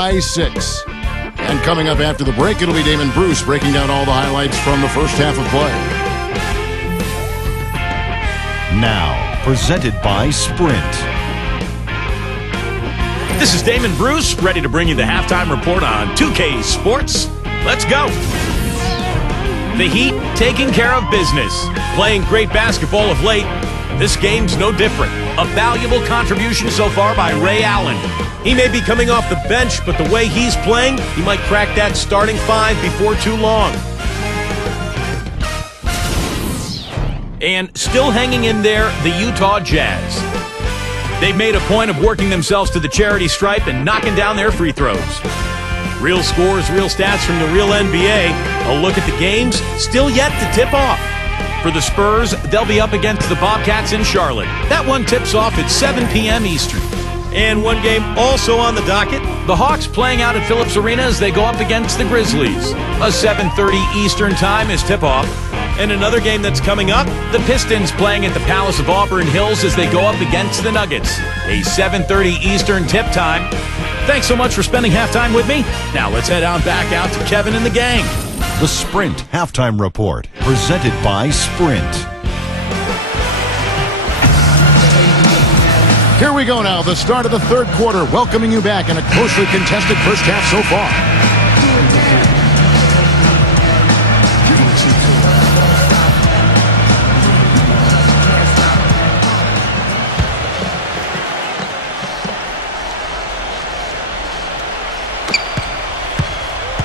by 6. And coming up after the break, it'll be Damon Bruce breaking down all the highlights from the first half of play. Now, presented by Sprint. This is Damon Bruce, ready to bring you the halftime report on 2K Sports. Let's go. The Heat taking care of business, playing great basketball of late. This game's no different. A valuable contribution so far by Ray Allen. He may be coming off the bench, but the way he's playing, he might crack that starting 5 before too long. And still hanging in there, the Utah Jazz. They've made a point of working themselves to the charity stripe and knocking down their free throws. Real scores, real stats from the real NBA. A look at the games, still yet to tip off. For the Spurs, they'll be up against the Bobcats in Charlotte. That one tips off at 7 p.m. Eastern. And one game also on the docket, the Hawks playing out at Phillips Arena as they go up against the Grizzlies. A 7:30 Eastern time is tip-off. And another game that's coming up, the Pistons playing at the Palace of Auburn Hills as they go up against the Nuggets. A 7:30 Eastern tip time. Thanks so much for spending halftime with me. Now let's head on back out to Kevin and the gang. The Sprint Halftime Report, presented by Sprint. Here we go now, the start of the third quarter, welcoming you back in a closely contested first half so far.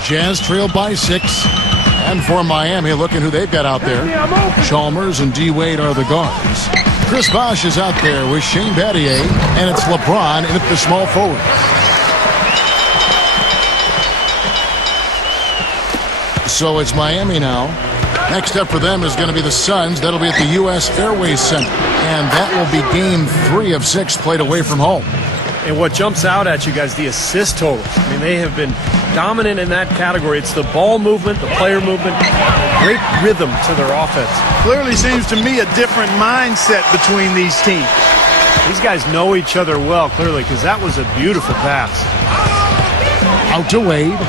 Jazz trail by 6. And for Miami, looking who they've got out there. Chalmers and D. Wade are the guards. Chris Bosh is out there with Shane Battier, and it's LeBron in at the small forward. So it's Miami now. Next up for them is going to be the Suns. That'll be at the U.S. Airways Center. And that will be game 3 of 6 played away from home. And what jumps out at you guys, the assist totals. I mean, they have been dominant in that category. It's the ball movement, the player movement, great rhythm to their offense. Clearly seems to me a different mindset between these teams. These guys know each other well, clearly, because that was a beautiful pass. Out to Wade.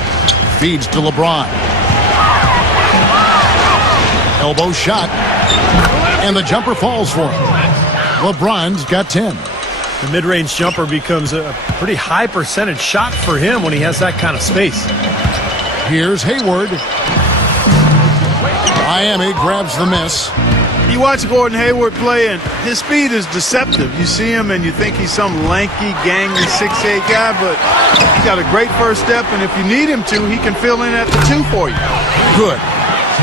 Feeds to LeBron. Elbow shot. And the jumper falls for him. LeBron's got 10. The mid-range jumper becomes a pretty high percentage shot for him when he has that kind of space. Here's Hayward. Miami grabs the miss. You watch Gordon Hayward play, and his speed is deceptive. You see him, and you think he's some lanky, gangly 6'8" guy, but he's got a great first step, and if you need him to, he can fill in at the 2 for you. Good.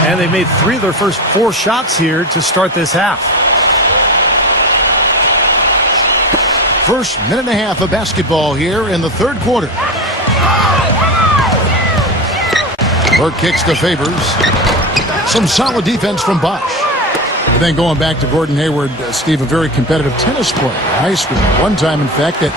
And they made 3 of their first 4 shots here to start this half. First minute and a half of basketball here in the third quarter. Burke kicks to Favors. Some solid defense from Bosh. And then going back to Gordon Hayward, Steve, a very competitive tennis player in high school. One time, in fact, that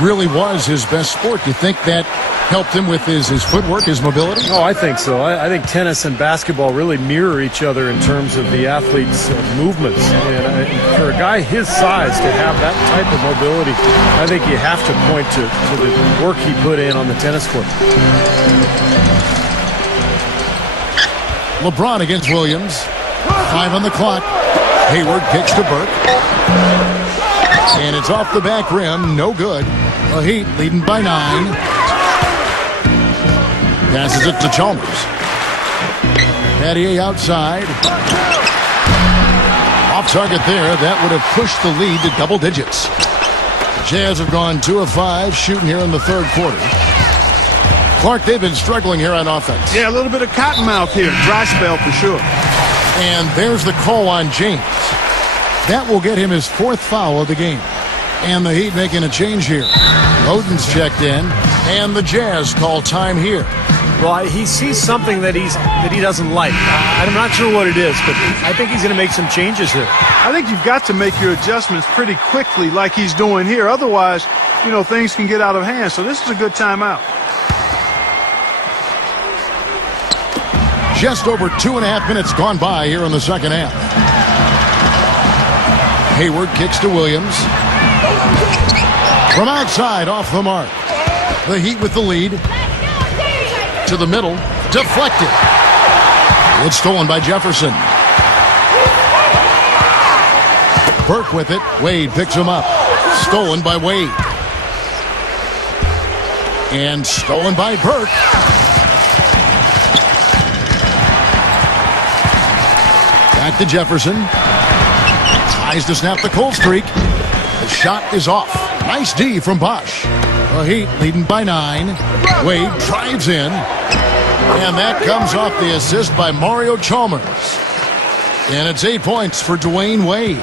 really was his best sport. Do you think that helped him with his footwork, his mobility? Oh, I think so. I think tennis and basketball really mirror each other in terms of the athlete's movements. And for a guy his size to have that type of mobility, I think you have to point to the work he put in on the tennis court. LeBron against Williams. 5 on the clock. Hayward kicks to Burke. And it's off the back rim. No good. The Heat leading by 9. Passes it to Chalmers. Battier outside. Off target there. That would have pushed the lead to double digits. The Jazz have gone 2 of 5 shooting here in the third quarter. Clark, they've been struggling here on offense. Yeah, a little bit of cottonmouth here. Dry spell for sure. And there's the call on James. That will get him his 4th foul of the game. And the Heat making a change here. Oden's checked in, and the Jazz call time here. Well, he sees something that he doesn't like. I'm not sure what it is, but I think he's going to make some changes here. I think you've got to make your adjustments pretty quickly like he's doing here. Otherwise, things can get out of hand. So this is a good timeout. Just over 2.5 minutes gone by here in the second half. Hayward kicks to Williams. From outside, off the mark. The Heat with the lead. To the middle. Deflected. It's stolen by Jefferson. Burke with it. Wade picks him up. Stolen by Wade. And stolen by Burke. Back to Jefferson. Tries to snap the cold streak. The shot is off. Nice D from Bosch. The Heat leading by 9. Wade drives in. And that comes off the assist by Mario Chalmers. And it's 8 points for Dwayne Wade.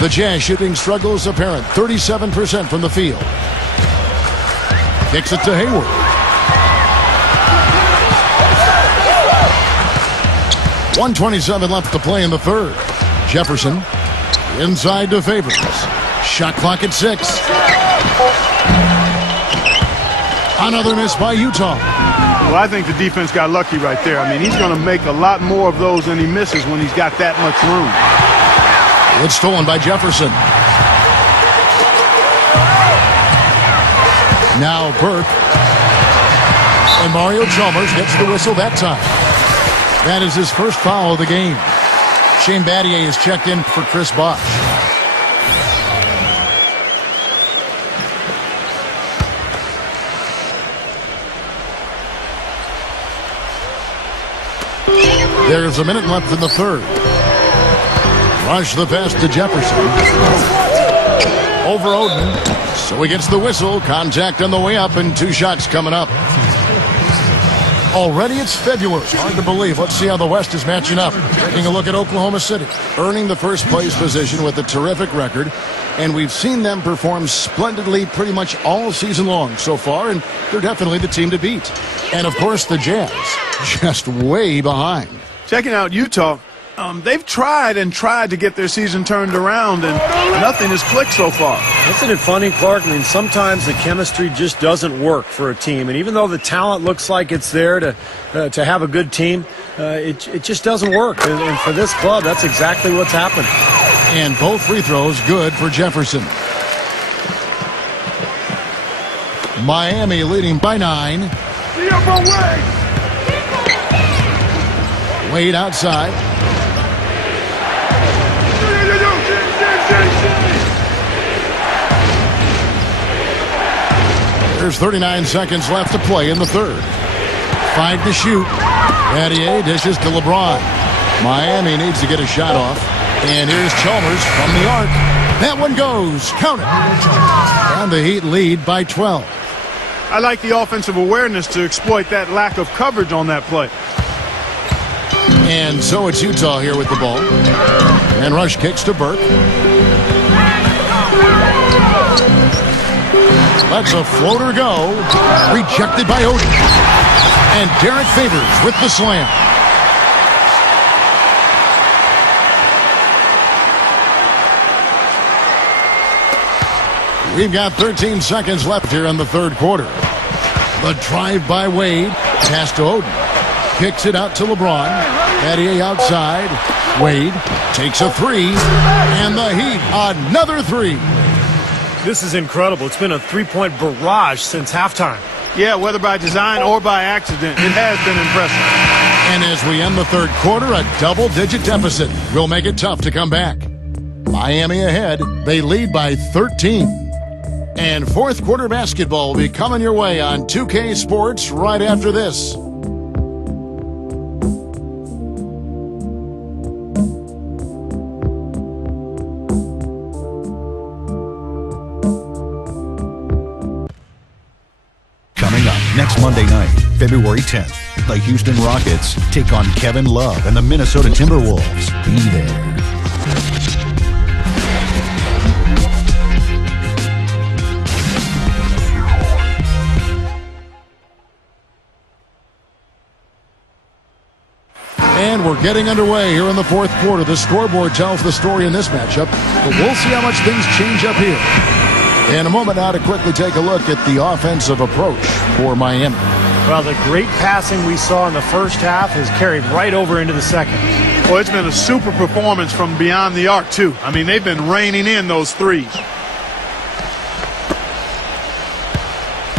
The Jazz shooting struggle is apparent. 37% from the field. Kicks it to Hayward. .127 left to play in the third. Jefferson inside to Favors. Shot clock at 6. Another miss by Utah. Well, I think the defense got lucky right there. I mean, he's going to make a lot more of those than he misses when he's got that much room. It's stolen by Jefferson. Now Burke. And Mario Chalmers gets the whistle that time. That is his first foul of the game. Shane Battier is checked in for Chris Bosh. There's a minute left in the third. Rush the pass to Jefferson. Over Oden. So he gets the whistle. Contact on the way up and 2 shots coming up. Already it's February. Hard to believe. Let's see how the West is matching up. Taking a look at Oklahoma City. Earning the first place position with a terrific record. And we've seen them perform splendidly pretty much all season long so far. And they're definitely the team to beat. And of course the Jazz. Just way behind. Checking out Utah, they've tried to get their season turned around, and nothing has clicked so far. Isn't it funny, Clark? I mean, sometimes the chemistry just doesn't work for a team, and even though the talent looks like it's there to have a good team, it just doesn't work. And for this club, that's exactly what's happened. And both free throws good for Jefferson. Miami leading by 9. Wade outside. There's 39 seconds left to play in the third. 5 to shoot. Battier dishes to LeBron. Miami needs to get a shot off. And here's Chalmers from the arc. That one goes. Count it. And the Heat lead by 12. I like the offensive awareness to exploit that lack of coverage on that play. And so it's Utah here with the ball. And Rush kicks to Burke. Lets a floater go. Rejected by Oden. And Derek Favors with the slam. We've got 13 seconds left here in the third quarter. The drive by Wade. Pass to Oden. Kicks it out to LeBron. Battier outside. Wade takes a 3. And the Heat, another 3. This is incredible. It's been a 3-point barrage since halftime. Yeah, whether by design or by accident, it has been impressive. And as we end the third quarter, a double-digit deficit will make it tough to come back. Miami ahead. They lead by 13. And fourth quarter basketball will be coming your way on 2K Sports right after this. Coming up next Monday night, February 10th, the Houston Rockets take on Kevin Love and the Minnesota Timberwolves. Be there. And we're getting underway here in the fourth quarter. The scoreboard tells the story in this matchup, but we'll see how much things change up here. In a moment now to quickly take a look at the offensive approach for Miami. Well, the great passing we saw in the first half has carried right over into the second. Well, it's been a super performance from beyond the arc, too. I mean, they've been raining in those threes.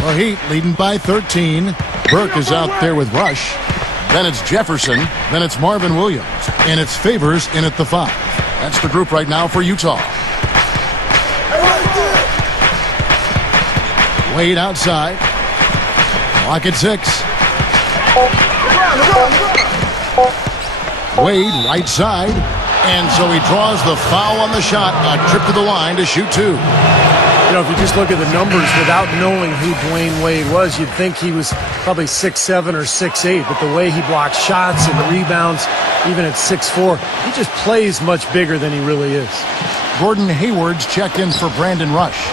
The Heat leading by 13. Burke is out there with Rush. Then it's Jefferson. Then it's Marvin Williams. And it's Favors in at the 5. That's the group right now for Utah. Wade outside. Clock at 6. Wade right side. And so he draws the foul on the shot. A trip to the line to shoot 2. You know, if you just look at the numbers without knowing who Dwayne Wade was, you'd think he was probably 6'7" or 6'8", but the way he blocks shots and rebounds, even at 6'4", he just plays much bigger than he really is. Gordon Hayward's checked in for Brandon Rush.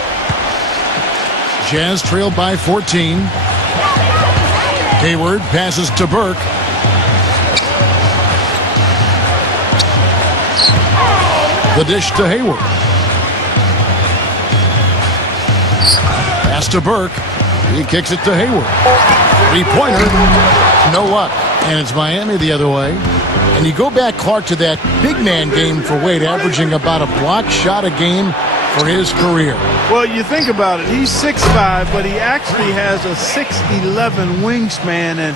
Jazz trailed by 14. Hayward passes to Burke. The dish to Hayward. Pass to Burke. He kicks it to Hayward. Three-pointer. No luck. And it's Miami the other way. And you go back, Clark, to that big man game for Wade, averaging about a block shot a game for his career. Well, you think about it. He's 6'5", but he actually has a 6'11" wingspan, and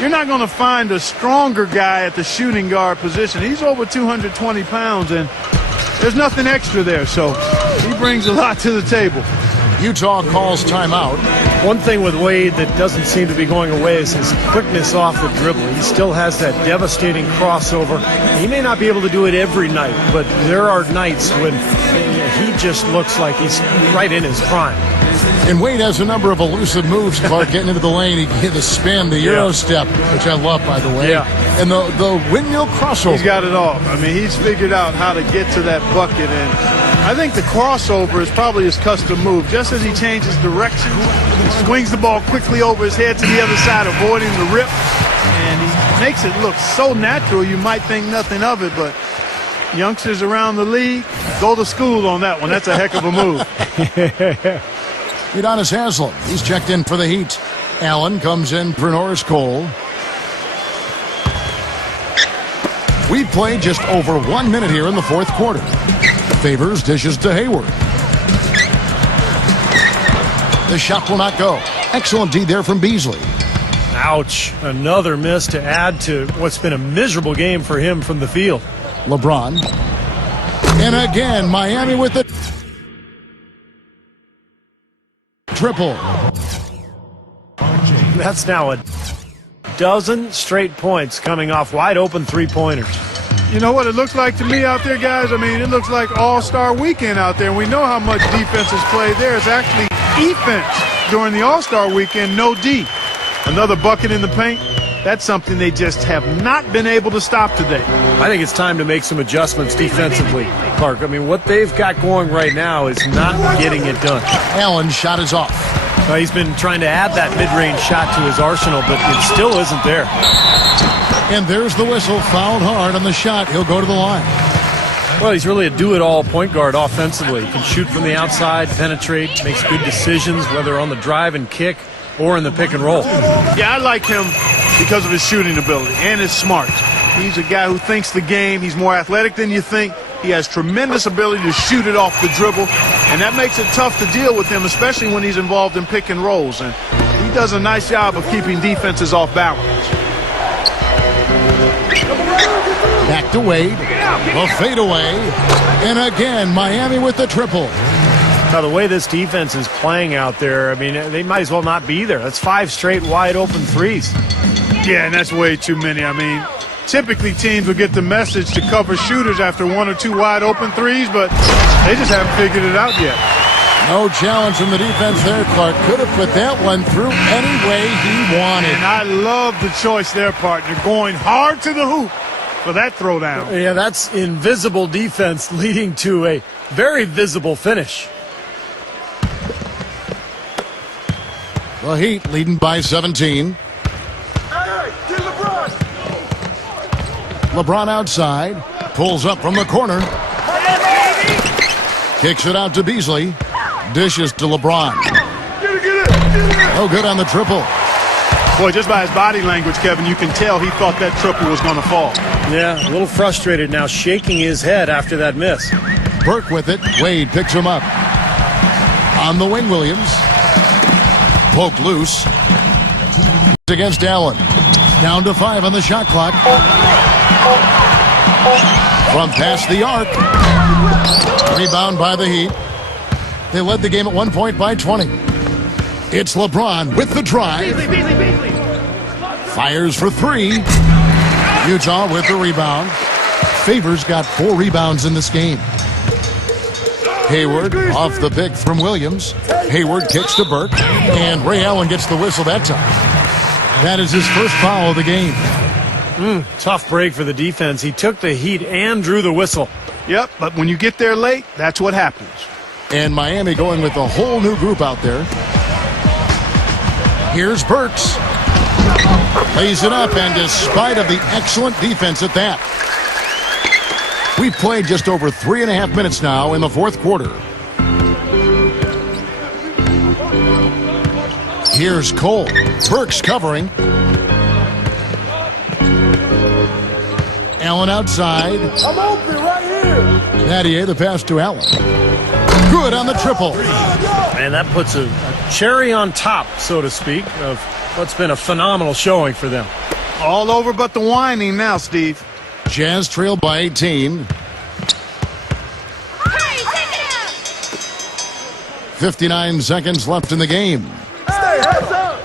you're not going to find a stronger guy at the shooting guard position. He's over 220 pounds, and there's nothing extra there, so he brings a lot to the table. Utah calls timeout. One thing with Wade that doesn't seem to be going away is his quickness off the dribble. He still has that devastating crossover. He may not be able to do it every night, but there are nights when he just looks like he's right in his prime. And Wade has a number of elusive moves, Clark, getting into the lane. He can hit the spin, the Euro step, which I love, by the way. Yeah. And the windmill crossover. He's got it all. I mean, he's figured out how to get to that bucket, and I think the crossover is probably his custom move. Just as he changes direction, he swings the ball quickly over his head to the other side, avoiding the rip, and he makes it look so natural you might think nothing of it, but youngsters around the league go to school on that one. That's a heck of a move. Udonis Haslem, he's checked in for the Heat. Allen comes in for Norris Cole. We've played just over 1 minute here in the fourth quarter. Favors dishes to Hayward. The shot will not go. Excellent D there from Beasley. Ouch. Another miss to add to what's been a miserable game for him from the field. LeBron. And again, Miami with the triple. That's now a dozen straight points coming off wide open three-pointers. You know what it looks like to me out there, guys? I mean, it looks like All-Star Weekend out there. We know how much defense is played there. It's actually defense during the All-Star Weekend, no D. Another bucket in the paint. That's something they just have not been able to stop today. I think it's time to make some adjustments defensively, Clark. I mean, what they've got going right now is not getting it done. Allen's shot is off. He's been trying to add that mid-range shot to his arsenal, but it still isn't there. And there's the whistle, fouled hard on the shot. He'll go to the line. Well, he's really a do-it-all point guard offensively. He can shoot from the outside, penetrate, makes good decisions, whether on the drive and kick or in the pick and roll. Yeah, I like him because of his shooting ability and his smarts. He's a guy who thinks the game. He's more athletic than you think. He has tremendous ability to shoot it off the dribble, and that makes it tough to deal with him, especially when he's involved in pick and rolls. And he does a nice job of keeping defenses off balance. Back to Wade. The fadeaway. And again, Miami with the triple. Now, the way this defense is playing out there, I mean, they might as well not be there. That's 5 straight wide-open threes. Yeah, and that's way too many. I mean, typically teams will get the message to cover shooters after 1 or 2 wide-open threes, but they just haven't figured it out yet. No challenge from the defense there, Clark. Could have put that one through any way he wanted. And I love the choice there, partner, going hard to the hoop for that throwdown. Yeah, that's invisible defense leading to a very visible finish. The Heat leading by 17. LeBron outside. Pulls up from the corner. Kicks it out to Beasley. Dishes to LeBron. No good on the triple. Boy, just by his body language, Kevin, you can tell he thought that triple was going to fall. Yeah, a little frustrated now, shaking his head after that miss. Burke with it. Wade picks him up. On the wing, Williams. Poked loose. Against Allen. Down to 5 on the shot clock. From past the arc. Rebound by the Heat. They led the game at 1 point by 20. It's LeBron with the drive. Fires for 3. Utah with the rebound. Favors got 4 rebounds in this game. Hayward off the pick from Williams. Hayward kicks to Burke. And Ray Allen gets the whistle that time. That is his first foul of the game. Tough break for the defense. He took the heat and drew the whistle. Yep, but when you get there late, that's what happens. And Miami going with a whole new group out there. Here's Burks. Lays it up, and despite of the excellent defense at that. We've played just over 3.5 minutes now in the fourth quarter. Here's Cole. Burks covering. Allen outside. I'm open right here. Nattier, the pass to Allen. Good on the triple. And that puts a cherry on top, so to speak, of what's been a phenomenal showing for them. All over but the whining now, Steve. Jazz trailed by 18. 59 seconds left in the game. Hey, heads up.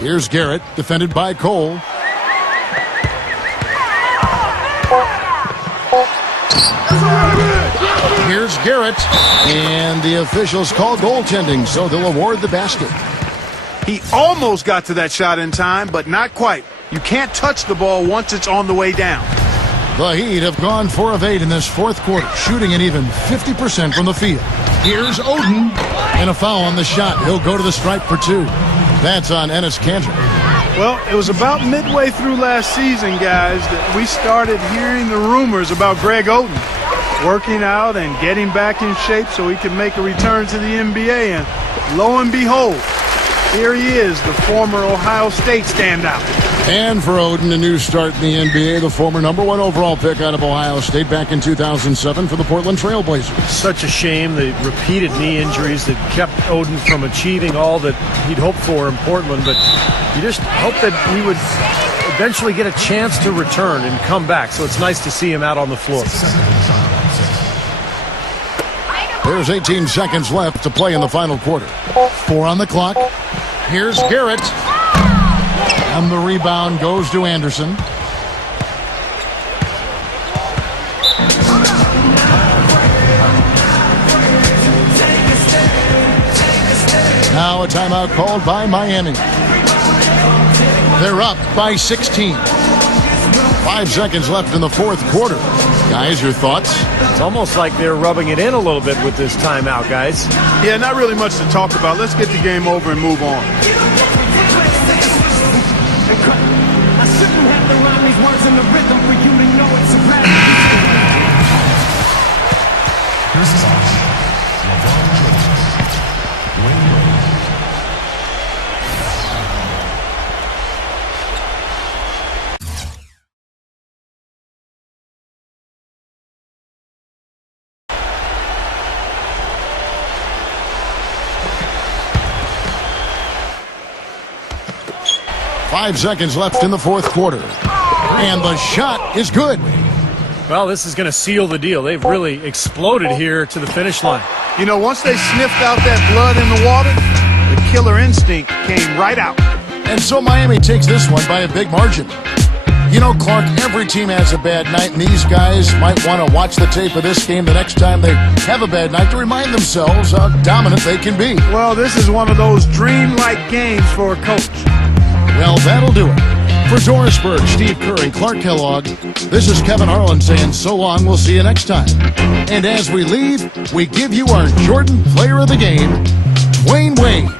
Here's Garrett, defended by Cole. Here's Garrett, and the officials call goaltending, so they'll award the basket. He almost got to that shot in time, but not quite. You can't touch the ball once it's on the way down. The Heat have gone 4 of 8 in this fourth quarter, shooting an even 50% from the field. Here's Oden, and a foul on the shot. He'll go to the stripe for 2. That's on Enes Kanter. Well, it was about midway through last season, guys, that we started hearing the rumors about Greg Oden working out and getting back in shape so he could make a return to the NBA. And lo and behold, here he is, the former Ohio State standout. And for Oden, a new start in the NBA, the former #1 overall pick out of Ohio State back in 2007 for the Portland Trail Blazers. Such a shame, the repeated knee injuries that kept Oden from achieving all that he'd hoped for in Portland. But you just hope that he would eventually get a chance to return and come back. So it's nice to see him out on the floor. There's 18 seconds left to play in the final quarter. 4 on the clock. Here's Garrett. And the rebound goes to Anderson. Now a timeout called by Miami. They're up by 16. 5 seconds left in the fourth quarter. Guys, your thoughts? It's almost like they're rubbing it in a little bit with this timeout, guys. Yeah, not really much to talk about. Let's get the game over and move on. I shouldn't have to rhyme these words in the rhythm for you to know it's a rap. This is LeBron James. Wayne Rooney. Five seconds left in the fourth quarter. And the shot is good. Well, this is going to seal the deal. They've really exploded here to the finish line. You know, once they sniffed out that blood in the water, the killer instinct came right out. And so Miami takes this one by a big margin. You know, Clark, every team has a bad night, and these guys might want to watch the tape of this game the next time they have a bad night to remind themselves how dominant they can be. Well, this is one of those dreamlike games for a coach. Well, that'll do it. For Doris Berg, Steve Kerr, and Clark Kellogg, this is Kevin Harlan saying so long. We'll see you next time. And as we leave, we give you our Jordan Player of the Game, Dwayne Wade.